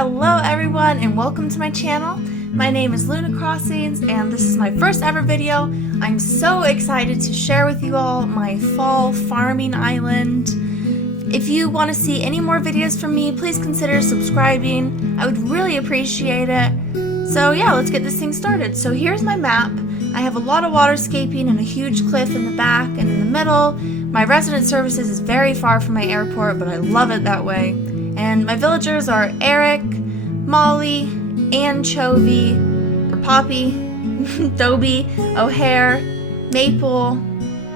Hello everyone and welcome to my channel. My name is Luna Crossings and this is my first ever video. I'm so excited to share with you all my fall farming island. If you want to see any more videos from me, please consider subscribing. I would really appreciate it. So yeah, let's get this thing started. So here's my map. I have a lot of waterscaping and a huge cliff in the back and in the middle. My resident services is very far from my airport, but I love it that way. And my villagers are Eric, Molly, Anchovy, or Poppy, Dobie, O'Hare, Maple,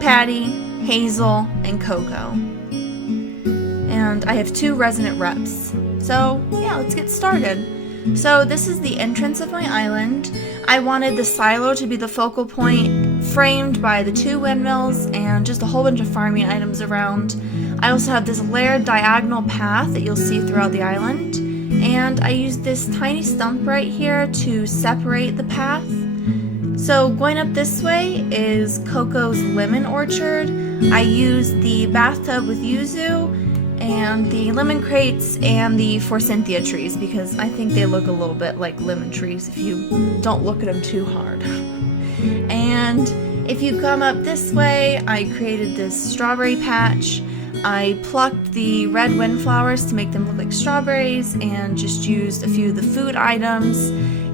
Patty, Hazel, and Coco. And I have 2 resident reps. So yeah, let's get started. So this is the entrance of my island. I wanted the silo to be the focal point, framed by the 2 windmills and just a whole bunch of farming items around. I also have this layered diagonal path that you'll see throughout the island, and I used this tiny stump right here to separate the path. So going up this way is Coco's lemon orchard. I used the bathtub with yuzu and the lemon crates and the forsythia trees because I think they look a little bit like lemon trees if you don't look at them too hard. And if you come up this way, I created this strawberry patch. I plucked the red windflowers to make them look like strawberries and just used a few of the food items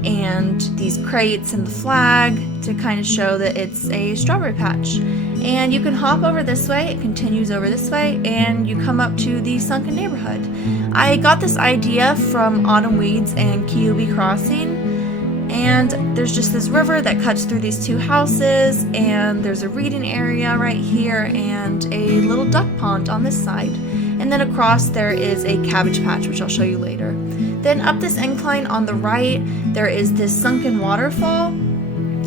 and these crates and the flag to kind of show that it's a strawberry patch. And you can hop over this way, it continues over this way, and you come up to the sunken neighborhood. I got this idea from Autumn Weeds and Kyubi Crossing, and there's just this river that cuts through these 2 houses, and there's a reading area right here and a little duck pond on this side. And then across there is a cabbage patch, which I'll show you later. Then up this incline on the right, there is this sunken waterfall,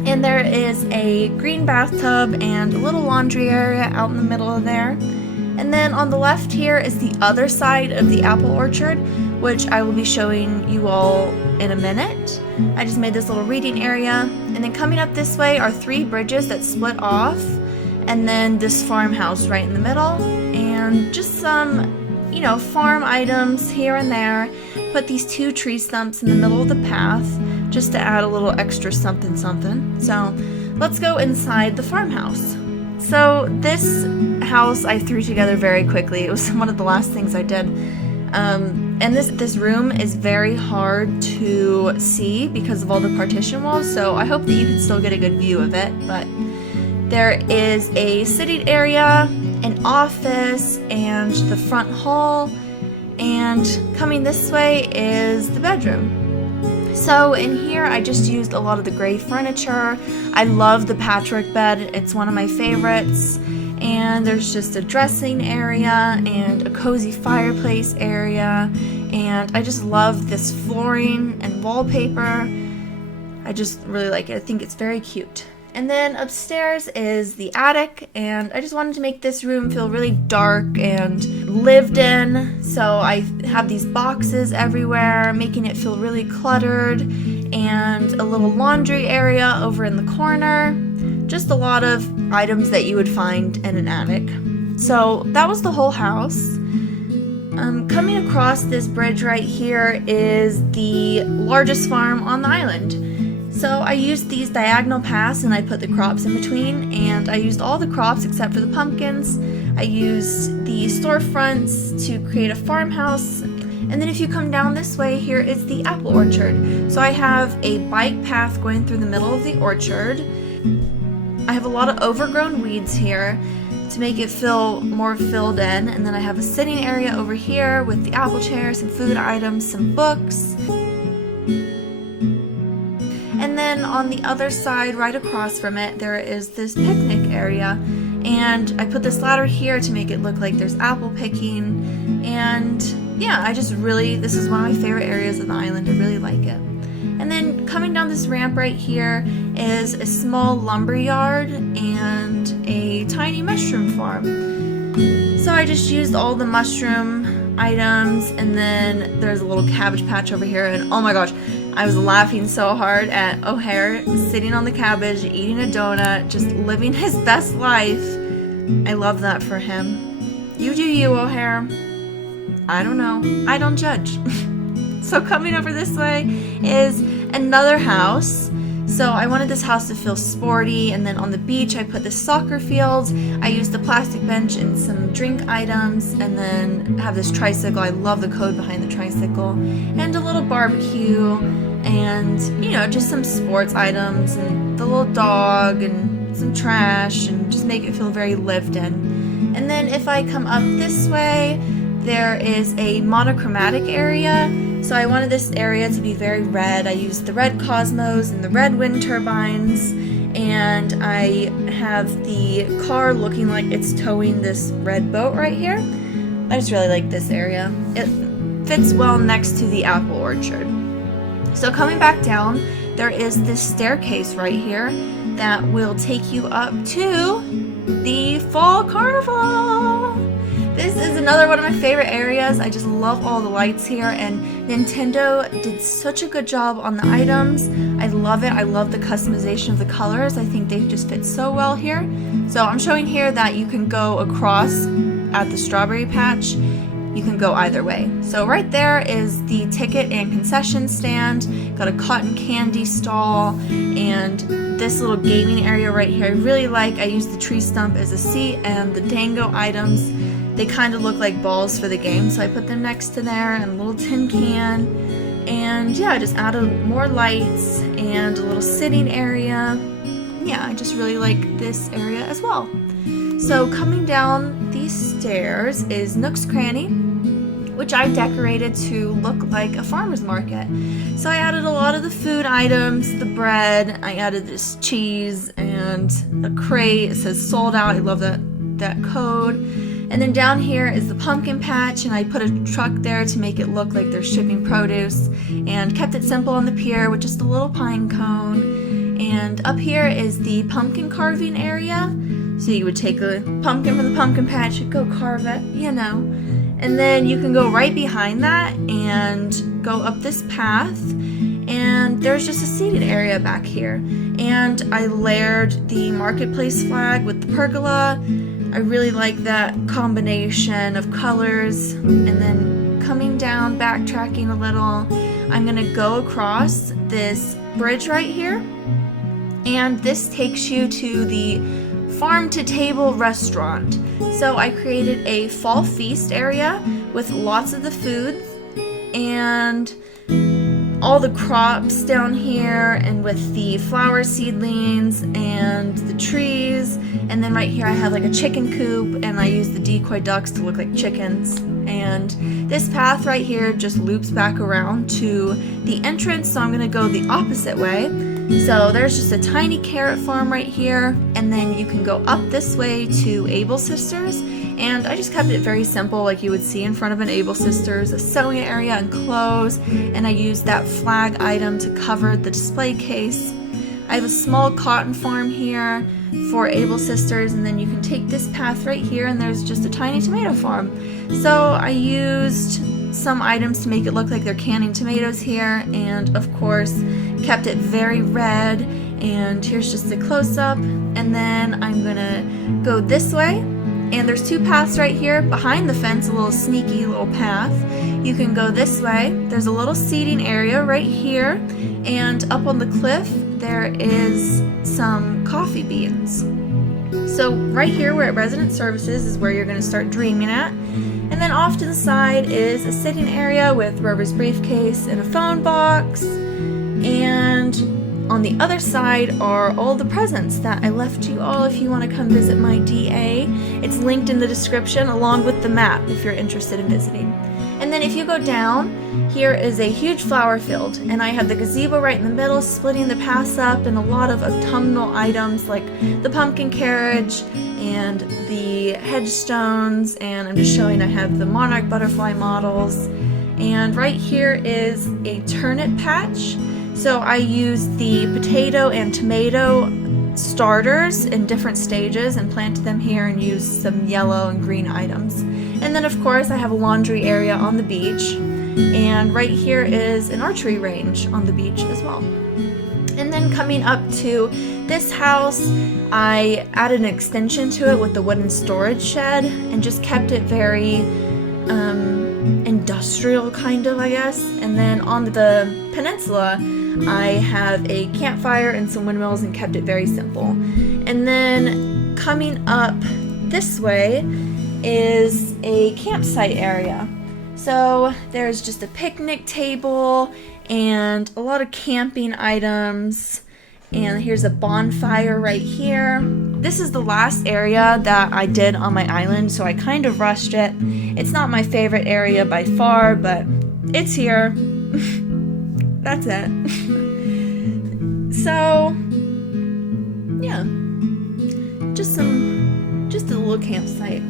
and there is a green bathtub and a little laundry area out in the middle of there. And then on the left here is the other side of the apple orchard, which I will be showing you all in a minute. I just made this little reading area. And then coming up this way are 3 bridges that split off, and then this farmhouse right in the middle, and just some, farm items here and there. Put these 2 tree stumps in the middle of the path just to add a little extra something something. So let's go inside the farmhouse. So this house I threw together very quickly. It was one of the last things I did. And this room is very hard to see because of all the partition walls, so I hope that you can still get a good view of it. But there is a sitting area, an office, and the front hall, and coming this way is the bedroom. So in here I just used a lot of the gray furniture. I love the patchwork bed, it's one of my favorites. And there's just a dressing area and a cozy fireplace area, and I just love this flooring and wallpaper. I just really like it. I think it's very cute. And then upstairs is the attic, and I just wanted to make this room feel really dark and lived in. So I have these boxes everywhere, making it feel really cluttered, and a little laundry area over in the corner. Just a lot of items that you would find in an attic. So that was the whole house. Coming across this bridge right here is the largest farm on the island. So I used these diagonal paths and I put the crops in between, and I used all the crops except for the pumpkins. I used the storefronts to create a farmhouse. And then if you come down this way, here is the apple orchard. So I have a bike path going through the middle of the orchard. I have a lot of overgrown weeds here to make it feel more filled in, and then I have a sitting area over here with the apple chair, some food items, some books. And then on the other side, right across from it, there is this picnic area, and I put this ladder here to make it look like there's apple picking. And yeah, this is one of my favorite areas of the island. I really like it. And then coming down this ramp right here is a small lumber yard and a tiny mushroom farm. So I just used all the mushroom items, and then there's a little cabbage patch over here, and oh my gosh, I was laughing so hard at O'Hare sitting on the cabbage, eating a donut, just living his best life. I love that for him. You do you, O'Hare. I don't know. I don't judge. So coming over this way is another house. So I wanted this house to feel sporty, and then on the beach I put the soccer field. I used a plastic bench and some drink items, and then have this tricycle. I love the code behind the tricycle, and a little barbecue, and just some sports items, and the little dog, and some trash, and just make it feel very lived in. And then if I come up this way, there is a monochromatic area. So I wanted this area to be very red. I used the red cosmos and the red wind turbines, and I have the car looking like it's towing this red boat right here. I just really like this area. It fits well next to the apple orchard. So coming back down, there is this staircase right here that will take you up to the fall carnival. This is another one of my favorite areas. I just love all the lights here, and Nintendo did such a good job on the items. I love it. I love the customization of the colors. I think they just fit so well here. So I'm showing here that you can go across at the strawberry patch. You can go either way. So right there is the ticket and concession stand. Got a cotton candy stall, and this little gaming area right here I really like. I used the tree stump as a seat, and the dango items, they kind of look like balls for the game, so I put them next to there, and a little tin can. And yeah, I just added more lights and a little sitting area. Yeah, I just really like this area as well. So coming down these stairs is Nook's Cranny, which I decorated to look like a farmer's market. So I added a lot of the food items, the bread, I added this cheese and a crate. It says sold out. I love that code. And then down here is the pumpkin patch, and I put a truck there to make it look like they're shipping produce, and kept it simple on the pier with just a little pine cone. And up here is the pumpkin carving area. So you would take a pumpkin from the pumpkin patch and go carve it, And then you can go right behind that and go up this path, and there's just a seated area back here. And I layered the marketplace flag with the pergola. I really like that combination of colors. And then coming down, backtracking a little, I'm gonna go across this bridge right here, and this takes you to the farm to table restaurant. So I created a fall feast area with lots of the foods and all the crops down here, and with the flower seedlings and the trees. And then right here I have like a chicken coop, and I use the decoy ducks to look like chickens. And this path right here just loops back around to the entrance, so I'm gonna go the opposite way. So there's just a tiny carrot farm right here, and then you can go up this way to Able Sisters. And I just kept it very simple, like you would see in front of an Able Sisters, a sewing area and clothes, and I used that flag item to cover the display case. I have a small cotton farm here for Able Sisters, and then you can take this path right here, and there's just a tiny tomato farm. So I used some items to make it look like they're canning tomatoes here, and of course kept it very red. And here's just a close-up, and then I'm gonna go this way. And there's two paths right here behind the fence, a little sneaky little path. You can go this way. There's a little seating area right here, and up on the cliff there is some coffee beans. So right here where at Resident Services is where you're going to start dreaming at. And then off to the side is a sitting area with Rover's briefcase and a phone box. And on the other side are all the presents that I left you all if you want to come visit my DA. It's linked in the description along with the map if you're interested in visiting. And then if you go down, here is a huge flower field, and I have the gazebo right in the middle, splitting the paths up, and a lot of autumnal items like the pumpkin carriage and the headstones, and I'm just showing I have the monarch butterfly models. And right here is a turnip patch. So I used the potato and tomato starters in different stages and planted them here, and used some yellow and green items. And then of course I have a laundry area on the beach, and right here is an archery range on the beach as well. And then coming up to this house, I added an extension to it with the wooden storage shed and just kept it very industrial kind of, I guess. And then on the peninsula, I have a campfire and some windmills and kept it very simple. And then coming up this way is a campsite area. So there's just a picnic table and a lot of camping items. And here's a bonfire right here. This is the last area that I did on my island, so I kind of rushed it. It's not my favorite area by far, but it's here. That's it. So, yeah. Just a little campsite.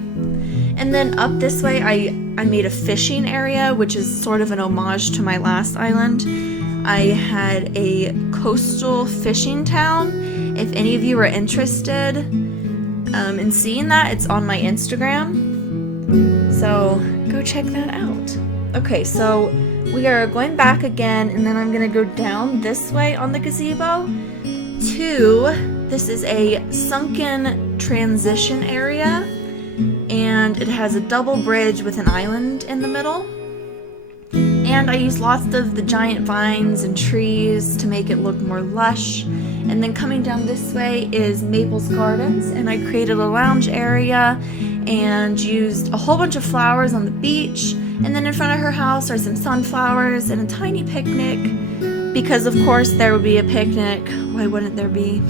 And then up this way, I made a fishing area, which is sort of an homage to my last island. I had a coastal fishing town. If any of you are interested in seeing that, it's on my Instagram. So go check that out. Okay, so we are going back again, and then I'm gonna go down this way on the gazebo this is a sunken transition area, and it has a double bridge with an island in the middle. And I used lots of the giant vines and trees to make it look more lush. And then coming down this way is Maple's Gardens, and I created a lounge area and used a whole bunch of flowers on the beach. And then in front of her house are some sunflowers and a tiny picnic, because of course there would be a picnic. Why wouldn't there be?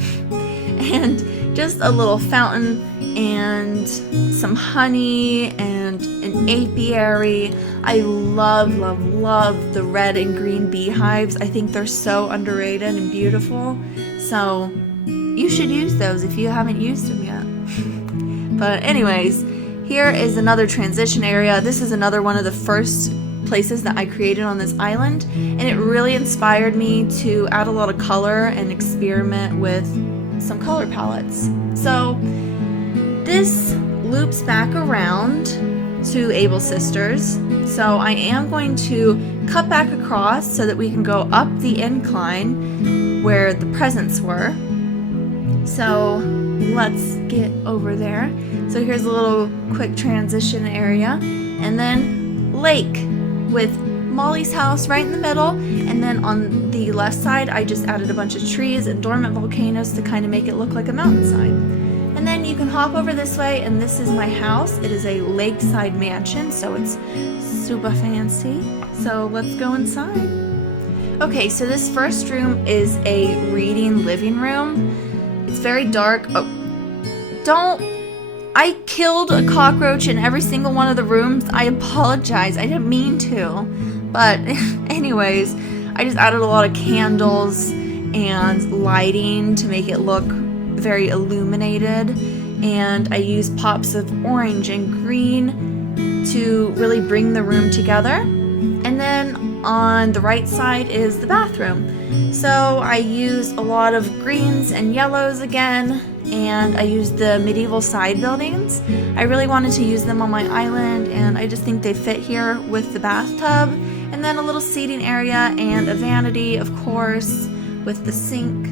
And just a little fountain and some honey and an apiary. I love, love, love the red and green beehives. I think they're so underrated and beautiful. So you should use those if you haven't used them yet. But anyways, here is another transition area. This is another one of the first places that I created on this island, and it really inspired me to add a lot of color and experiment with some color palettes. So this loops back around to Able Sisters. So I am going to cut back across so that we can go up the incline where the presents were. So let's get over there. So here's a little quick transition area, and then lake with Molly's house right in the middle. And then on the left side, I just added a bunch of trees and dormant volcanoes to kind of make it look like a mountainside. And then you can hop over this way, and this is my house. It is a lakeside mansion, so it's super fancy. So let's go inside. Okay, so this first room is a reading living room. It's very dark. Oh, I killed a cockroach in every single one of the rooms. I apologize. I didn't mean to. But anyways, I just added a lot of candles and lighting to make it look very illuminated. And I used pops of orange and green to really bring the room together. And then on the right side is the bathroom. So I used a lot of greens and yellows again, and I used the medieval side buildings. I really wanted to use them on my island, and I just think they fit here with the bathtub. And then a little seating area and a vanity, of course, with the sink.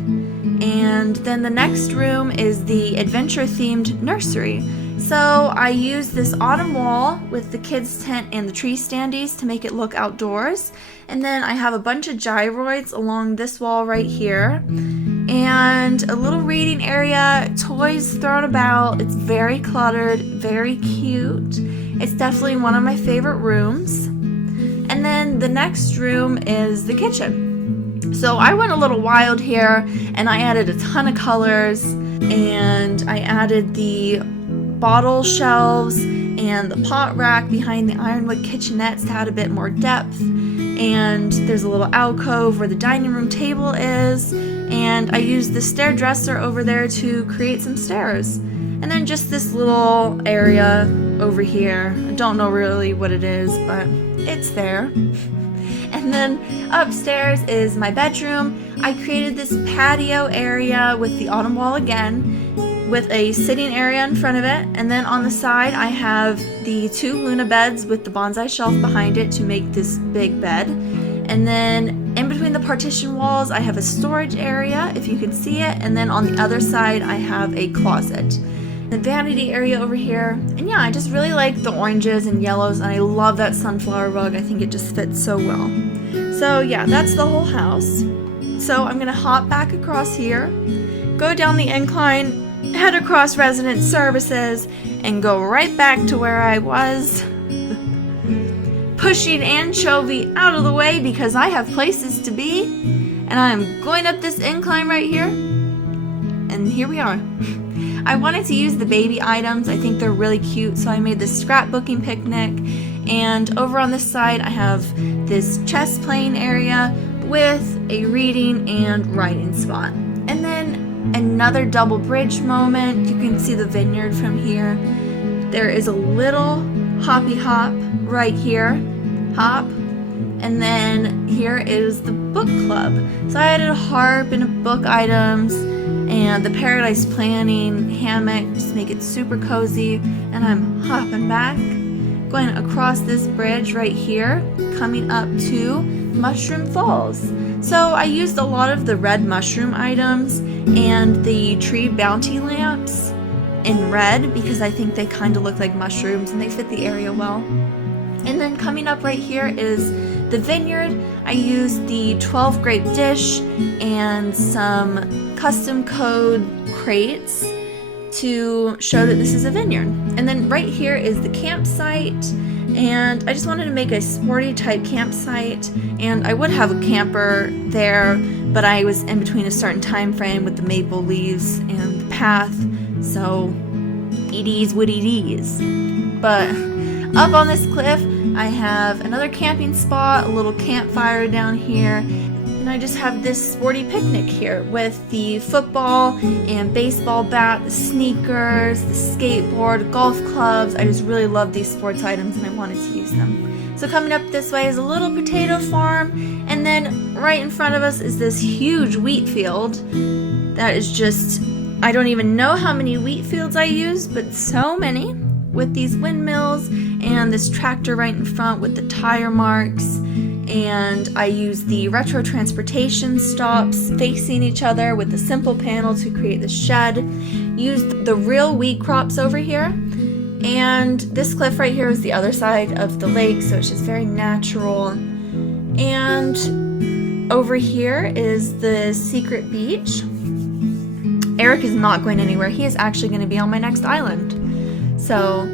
And then the next room is the adventure-themed nursery. So I used this autumn wall with the kids' tent and the tree standees to make it look outdoors. And then I have a bunch of gyroids along this wall right here. And a little reading area, toys thrown about. It's very cluttered, very cute. It's definitely one of my favorite rooms. And then the next room is the kitchen. So I went a little wild here, and I added a ton of colors, and I added the bottle shelves and the pot rack behind the ironwood kitchenettes to add a bit more depth. And there's a little alcove where the dining room table is, and I used the stair dresser over there to create some stairs. And then just this little area over here. I don't know really what it is, but it's there. And then upstairs is my bedroom. I created this patio area with the autumn wall again, with a sitting area in front of it. And then on the side I have the 2 Luna beds with the bonsai shelf behind it to make this big bed. And then in between the partition walls I have a storage area, if you can see it. And then on the other side I have a closet. the vanity area over here. And yeah, I just really like the oranges and yellows, and I love that sunflower rug. I think it just fits so well. So yeah, that's the whole house. So I'm gonna hop back across here, go down the incline, head across resident services, and go right back to where I was. Pushing anchovy out of the way because I have places to be, and I'm going up this incline right here, and here we are. I wanted to use the baby items. I think they're really cute, so I made this scrapbooking picnic, and over on this side I have this chess playing area with a reading and writing spot. And then another double bridge moment. You can see the vineyard from here. There is a little hoppy hop right here, hop, and then here is the book club. So I added a harp and a book items and the paradise planning hammock just to make it super cozy. And I'm hopping back, going across this bridge right here, coming up to Mushroom Falls. So I used a lot of the red mushroom items and the tree bounty lamps in red because I think they kind of look like mushrooms and they fit the area well. And then coming up right here is the vineyard. I used the 12 grape dish and some custom code crates to show that this is a vineyard. And then right here is the campsite, and I just wanted to make a sporty type campsite, and I would have a camper there, but I was in between a certain time frame with the maple leaves and the path, so it is what it is. But up on this cliff I have another camping spot, a little campfire down here, and I just have this sporty picnic here with the football and baseball bat, the sneakers, the skateboard, golf clubs. I just really love these sports items and I wanted to use them. So coming up this way is a little potato farm, and then right in front of us is this huge wheat field that is just, I don't even know how many wheat fields I used, but so many, with these windmills and this tractor right in front with the tire marks. And I used the retro transportation stops facing each other with the simple panel to create the shed. Used the real wheat crops over here. And this cliff right here is the other side of the lake, so it's just very natural. And over here is the secret beach. Eric is not going anywhere. He is actually going to be on my next island. So,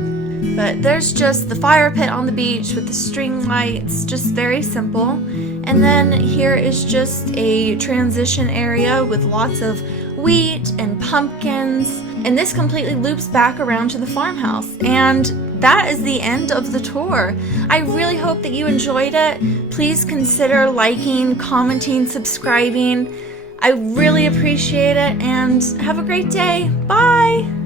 but there's just the fire pit on the beach with the string lights, just very simple. And then here is just a transition area with lots of wheat and pumpkins. And this completely loops back around to the farmhouse. And that is the end of the tour. I really hope that you enjoyed it. Please consider liking, commenting, subscribing. I really appreciate it, and have a great day. Bye!